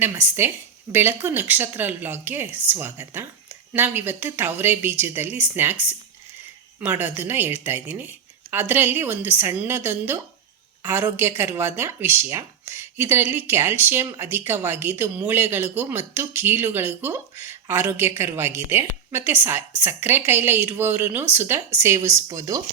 ನಮಸ್ತೆ. ಬೆಳಕು ನಕ್ಷತ್ರ ವ್ಲಾಗ್ಗೆ ಸ್ವಾಗತ. ನಾವಿವತ್ತು ತಾವರೆ ಬೀಜದಲ್ಲಿ ಸ್ನ್ಯಾಕ್ಸ್ ಮಾಡೋದನ್ನು ಹೇಳ್ತಾ ಇದ್ದೀನಿ. ಅದರಲ್ಲಿ ಒಂದು ಸಣ್ಣದೊಂದು ಆರೋಗ್ಯಕರವಾದ ವಿಷಯ. ಇದರಲ್ಲಿ ಕ್ಯಾಲ್ಶಿಯಂ ಅಧಿಕವಾಗಿದ್ದು ಮೂಳೆಗಳಿಗೂ ಮತ್ತು ಕೀಲುಗಳಿಗೂ ಆರೋಗ್ಯಕರವಾಗಿದೆ. ಮತ್ತು ಸಕ್ಕರೆ ಕಾಯಿಲೆ ಇರುವವರೂ ಸುಧಾ ಸೇವಿಸ್ಬೋದು.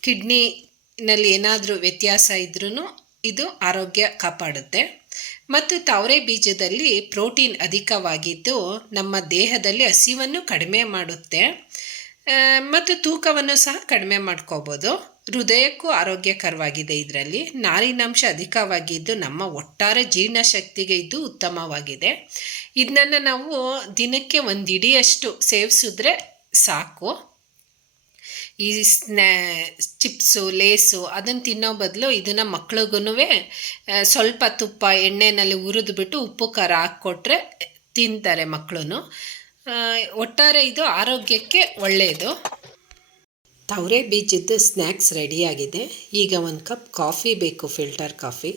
ಕಿಡ್ನಿನಲ್ಲಿ ಏನಾದರೂ ವ್ಯತ್ಯಾಸ ಇದ್ರೂ ಇದು ಆರೋಗ್ಯ ಕಾಪಾಡುತ್ತೆ. ಮತ್ತು ತಾವರೆ ಬೀಜದಲ್ಲಿ ಪ್ರೋಟೀನ್ ಅಧಿಕವಾಗಿದ್ದು ನಮ್ಮ ದೇಹದಲ್ಲಿ ಹಸಿವನ್ನು ಕಡಿಮೆ ಮಾಡುತ್ತೆ. ಮತ್ತು ತೂಕವನ್ನು ಸಹ ಕಡಿಮೆ ಮಾಡ್ಕೋಬೋದು. ಹೃದಯಕ್ಕೂ ಆರೋಗ್ಯಕರವಾಗಿದೆ ಇದರಲ್ಲಿ. ನಾರಿನಾಂಶ ಅಧಿಕವಾಗಿದ್ದು ನಮ್ಮ ಒಟ್ಟಾರೆ ಜೀರ್ಣಶಕ್ತಿಗೆ ಇದು ಉತ್ತಮವಾಗಿದೆ. ಇದನ್ನು ನಾವು ದಿನಕ್ಕೆ ಒಂದು ಇಡಿಯಷ್ಟು ಸೇವಿಸಿದ್ರೆ ಸಾಕು. ಈ ಸ್ನ್ಯಾ ಚಿಪ್ಸು, ಲೇಸು ಅದನ್ನು ತಿನ್ನೋ ಬದಲು ಇದನ್ನು ಮಕ್ಳಿಗೂ ಸ್ವಲ್ಪ ತುಪ್ಪ ಎಣ್ಣೆನಲ್ಲಿ ಹುರಿದ್ಬಿಟ್ಟು ಉಪ್ಪು, ಖಾರ ಹಾಕ್ಕೊಟ್ರೆ ತಿಂತಾರೆ ಮಕ್ಕಳು ಒಟ್ಟಾರೆ ಇದು ಆರೋಗ್ಯಕ್ಕೆ ಒಳ್ಳೆಯದು ತವರೆ ಬೀಜದ್ದು ಸ್ನ್ಯಾಕ್ಸ್ ರೆಡಿಯಾಗಿದೆ ಈಗ ಒಂದು ಕಪ್ ಕಾಫಿ ಬೇಕು, ಫಿಲ್ಟರ್ ಕಾಫಿ.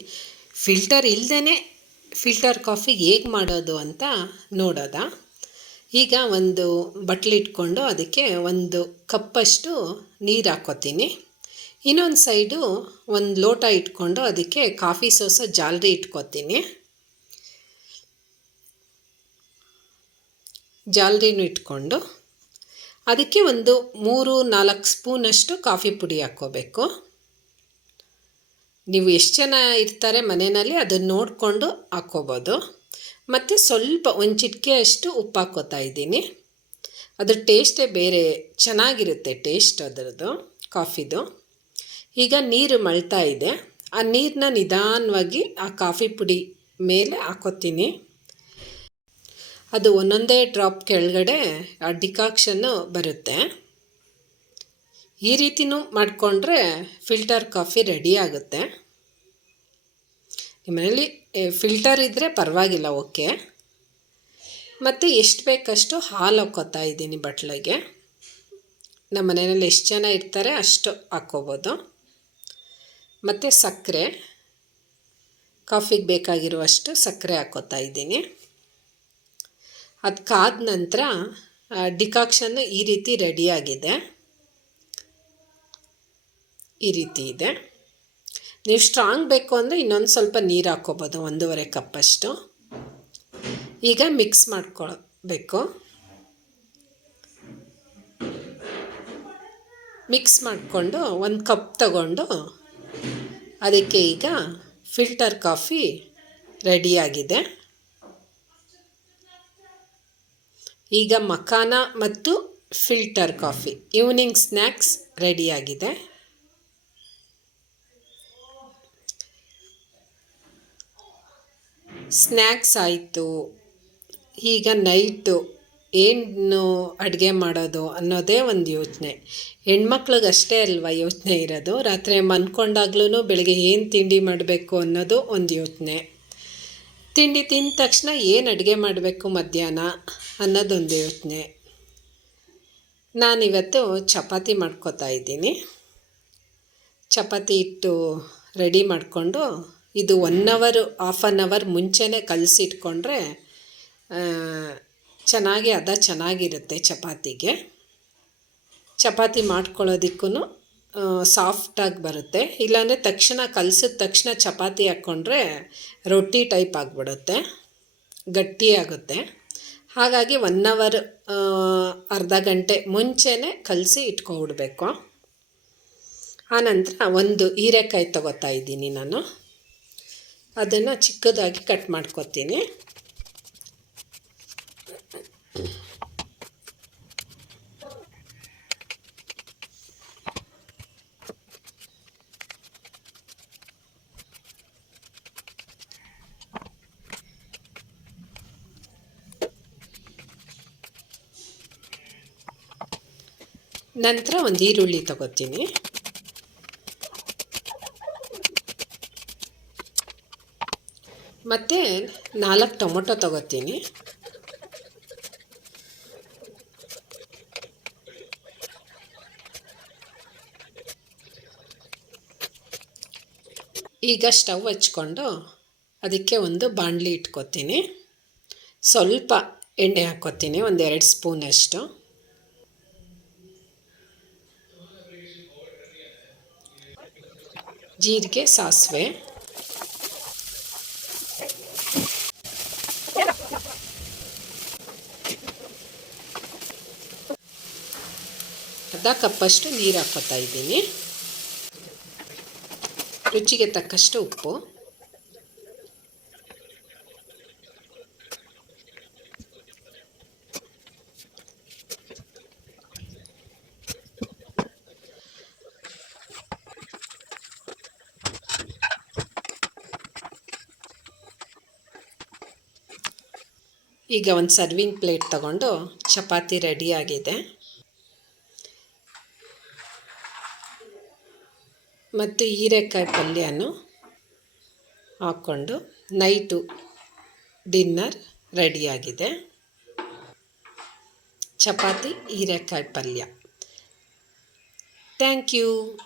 ಫಿಲ್ಟರ್ ಇಲ್ಲದೇ ಫಿಲ್ಟರ್ ಕಾಫಿ ಹೇಗೆ ಮಾಡೋದು ಅಂತ ನೋಡೋದಾ? ಈಗ ಒಂದು ಬಟ್ಲಿಟ್ಕೊಂಡು ಅದಕ್ಕೆ ಒಂದು ಕಪ್ಪಷ್ಟು ನೀರು ಹಾಕೋತೀನಿ. ಇನ್ನೊಂದು ಸೈಡು ಒಂದು ಲೋಟ ಇಟ್ಕೊಂಡು ಅದಕ್ಕೆ ಕಾಫಿ ಸೋಸ ಜಾಲರಿ ಇಟ್ಕೋತೀನಿ. ಜಾಲರಿನೂ ಇಟ್ಕೊಂಡು ಅದಕ್ಕೆ ಒಂದು ಮೂರು ನಾಲ್ಕು ಸ್ಪೂನಷ್ಟು ಕಾಫಿ ಪುಡಿ ಹಾಕ್ಕೋಬೇಕು ನೀವು ಎಷ್ಟು ಜನ ಇರ್ತಾರೆ ಮನೆಯಲ್ಲಿ ಅದನ್ನು ನೋಡಿಕೊಂಡು ಹಾಕ್ಕೋಬೋದು ಮತ್ತು ಸ್ವಲ್ಪ ಒಂದು ಚಿಟಿಕೆ ಅಷ್ಟು ಉಪ್ಪು ಹಾಕ್ಕೋತಾ ಇದ್ದೀನಿ. ಅದ್ರ ಟೇಸ್ಟೇ ಬೇರೆ, ಚೆನ್ನಾಗಿರುತ್ತೆ ಟೇಸ್ಟ್ ಅದರದ್ದು, ಕಾಫಿದು. ಈಗ ನೀರು ಮಳ್ತಾ ಇದೆ. ಆ ನೀರನ್ನ ನಿಧಾನವಾಗಿ ಆ ಕಾಫಿ ಪುಡಿ ಮೇಲೆ ಹಾಕೋತೀನಿ. ಅದು ಒಂದೊಂದೇ ಡ್ರಾಪ್ ಕೆಳಗಡೆ ಆ ಡಿಕಾಕ್ಷನ್ನು ಬರುತ್ತೆ. ಈ ರೀತಿನೂ ಮಾಡಿಕೊಂಡ್ರೆ ಫಿಲ್ಟರ್ ಕಾಫಿ ರೆಡಿ ಆಗುತ್ತೆ. ನಿಮ್ಮ ಮನೇಲಿ ಫಿಲ್ಟರ್ ಇದ್ದರೆ ಪರವಾಗಿಲ್ಲ, ಓಕೆ. ಮತ್ತು ಎಷ್ಟು ಬೇಕಷ್ಟು ಹಾಲು ಹಾಕೋತಾ ಇದ್ದೀನಿ ಬಟ್ಲಿಗೆ. ನಮ್ಮ ಮನೆಯಲ್ಲಿ ಎಷ್ಟು ಜನ ಇರ್ತಾರೆ ಅಷ್ಟು ಹಾಕ್ಕೋಬೋದು ಮತ್ತು ಸಕ್ಕರೆ, ಕಾಫಿಗೆ ಬೇಕಾಗಿರುವಷ್ಟು ಸಕ್ಕರೆ ಹಾಕೋತಾ ಇದ್ದೀನಿ. ಅದು ಕಾದ ನಂತರ ಡಿಕಾಕ್ಷನ್ನು ಈ ರೀತಿ ರೆಡಿಯಾಗಿದೆ ಈ ರೀತಿ ಇದೆ. ನೀವು ಸ್ಟ್ರಾಂಗ್ ಬೇಕು ಅಂದರೆ ಇನ್ನೊಂದು ಸ್ವಲ್ಪ ನೀರು ಹಾಕ್ಕೋಬೋದು ಒಂದೂವರೆ ಕಪ್ಪಷ್ಟು ಈಗ ಮಿಕ್ಸ್ ಮಾಡ್ಕೊಳ್ಬೇಕು. ಮಿಕ್ಸ್ ಮಾಡಿಕೊಂಡು ಒಂದು ಕಪ್ ತಗೊಂಡು ಅದಕ್ಕೆ ಈಗ ಫಿಲ್ಟರ್ ಕಾಫಿ ರೆಡಿಯಾಗಿದೆ ಈಗ ಮಖಾನ ಮತ್ತು ಫಿಲ್ಟರ್ ಕಾಫಿ ಈವ್ನಿಂಗ್ ಸ್ನ್ಯಾಕ್ಸ್ ರೆಡಿಯಾಗಿದೆ ಸ್ನ್ಯಾಕ್ಸ್ ಆಯಿತು. ಈಗ ನೈಟು ಏನು ಅಡುಗೆ ಮಾಡೋದು ಅನ್ನೋದೇ ಒಂದು ಯೋಚನೆ. ಹೆಣ್ಮಕ್ಳಿಗಷ್ಟೇ ಅಲ್ವಾ ಯೋಚನೆ ಇರೋದು? ರಾತ್ರಿ ಮನ್ಕೊಂಡಾಗ್ಲೂ ಬೆಳಗ್ಗೆ ಏನು ತಿಂಡಿ ಮಾಡಬೇಕು ಅನ್ನೋದು ಒಂದು ಯೋಚನೆ. ತಿಂಡಿ ತಿಂದ ತಕ್ಷಣ ಏನು ಅಡುಗೆ ಮಾಡಬೇಕು ಮಧ್ಯಾಹ್ನ ಅನ್ನೋದೊಂದು ಯೋಚನೆ. ನಾನಿವತ್ತು ಚಪಾತಿ ಮಾಡ್ಕೋತಾ ಇದ್ದೀನಿ. ಚಪಾತಿ ಹಿಟ್ಟು ರೆಡಿ ಮಾಡಿಕೊಂಡು ಇದು ಒನ್ ಅವರು ಹಾಫ್ ಆನ್ ಅವರ್ ಮುಂಚೆನೇ ಕಲಸಿಟ್ಕೊಂಡ್ರೆ ಚೆನ್ನಾಗಿ ಅದ, ಚೆನ್ನಾಗಿರುತ್ತೆ ಚಪಾತಿಗೆ. ಚಪಾತಿ ಮಾಡ್ಕೊಳ್ಳೋದಕ್ಕೂ ಸಾಫ್ಟಾಗಿ ಬರುತ್ತೆ. ಇಲ್ಲಾಂದರೆ ತಕ್ಷಣ ಕಲಸಿದ ತಕ್ಷಣ ಚಪಾತಿ ಹಾಕ್ಕೊಂಡ್ರೆ ರೊಟ್ಟಿ ಟೈಪ್ ಆಗಿಬಿಡುತ್ತೆ. ಗಟ್ಟಿಯಾಗುತ್ತೆ ಹಾಗಾಗಿ ಒನ್ ಅವರ್ ಅರ್ಧ ಗಂಟೆ ಮುಂಚೆನೇ ಕಲಸಿ ಇಟ್ಕೊಬಿಡ್ಬೇಕು. ಆನಂತರ ಒಂದು ಹೀರೆಕಾಯಿ ತಗೋತಾ ಇದ್ದೀನಿ ನಾನು. ಅದನ್ನು ಚಿಕ್ಕದಾಗಿ ಕಟ್ ಮಾಡ್ಕೊತೀನಿ. ನಂತರ ಒಂದು ಈರುಳ್ಳಿ ತಗೋತೀನಿ. ಮತ್ತು ನಾಲ್ಕು ಟೊಮೊಟೊ ತಗೋತೀನಿ. ಈಗ ಸ್ಟವ್ ಹಚ್ಕೊಂಡು ಅದಕ್ಕೆ ಒಂದು ಬಾಣಲಿ ಇಟ್ಕೊತೀನಿ. ಸ್ವಲ್ಪ ಎಣ್ಣೆ ಹಾಕ್ಕೊತೀನಿ ಒಂದೆರಡು ಸ್ಪೂನಷ್ಟು ಜೀರಿಗೆ ಸಾಸಿವೆ. ಅರ್ಧ ಕಪ್ಪಷ್ಟು ನೀರು ಹಾಕೋತಾ ಇದ್ದೀನಿ. ರುಚಿಗೆ ತಕ್ಕಷ್ಟು ಉಪ್ಪು. ಈಗ ಒಂದು ಸರ್ವಿಂಗ್ ಪ್ಲೇಟ್ ತಗೊಂಡು ಚಪಾತಿ ರೆಡಿಯಾಗಿದೆ ಮತ್ತು ಹೀರೆಕಾಯಿ ಪಲ್ಯನೂ ಹಾಕ್ಕೊಂಡು ನೈಟು ಡಿನ್ನರ್ ರೆಡಿಯಾಗಿದೆ. ಚಪಾತಿ ಹೀರೆಕಾಯಿ ಪಲ್ಯ. Thank you.